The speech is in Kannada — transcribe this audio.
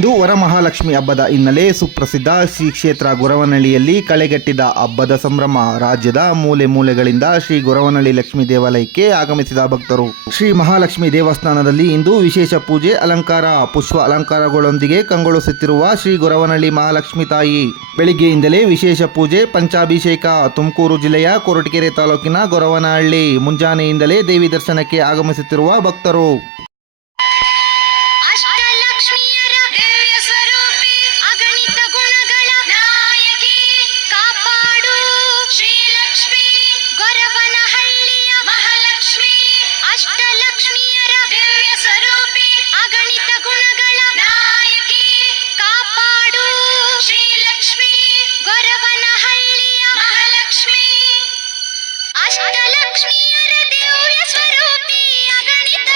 ಇಂದು ವರಮಹಾಲಕ್ಷ್ಮಿ ಹಬ್ಬದ ಹಿನ್ನೆಲೆ ಸುಪ್ರಸಿದ್ಧ ಶ್ರೀ ಕ್ಷೇತ್ರ ಗೊರವನಹಳ್ಳಿಯಲ್ಲಿ ಕಳೆಗಟ್ಟಿದ ಹಬ್ಬದ ಸಂಭ್ರಮ. ರಾಜ್ಯದ ಮೂಲೆ ಮೂಲೆಗಳಿಂದ ಶ್ರೀ ಗೊರವನಹಳ್ಳಿ ಲಕ್ಷ್ಮೀ ದೇವಾಲಯಕ್ಕೆ ಆಗಮಿಸಿದ ಭಕ್ತರು. ಶ್ರೀ ಮಹಾಲಕ್ಷ್ಮಿ ದೇವಸ್ಥಾನದಲ್ಲಿ ಇಂದು ವಿಶೇಷ ಪೂಜೆ, ಅಲಂಕಾರ, ಪುಷ್ಪ ಅಲಂಕಾರಗಳೊಂದಿಗೆ ಕಂಗೊಳಿಸುತ್ತಿರುವ ಶ್ರೀ ಗೊರವನಹಳ್ಳಿ ಮಹಾಲಕ್ಷ್ಮಿ ತಾಯಿ. ಬೆಳಿಗ್ಗೆಯಿಂದಲೇ ವಿಶೇಷ ಪೂಜೆ, ಪಂಚಾಭಿಷೇಕ. ತುಮಕೂರು ಜಿಲ್ಲೆಯ ಕೊರಟಗೆರೆ ತಾಲೂಕಿನ ಗೊರವನಹಳ್ಳಿ ಮುಂಜಾನೆಯಿಂದಲೇ ದೇವಿ ದರ್ಶನಕ್ಕೆ ಆಗಮಿಸುತ್ತಿರುವ ಭಕ್ತರು. ಅಷ್ಟಲಕ್ಷ್ಮಿಯರ ದಿವ್ಯ ಸ್ವರೂಪಿ ಅಗಣಿತ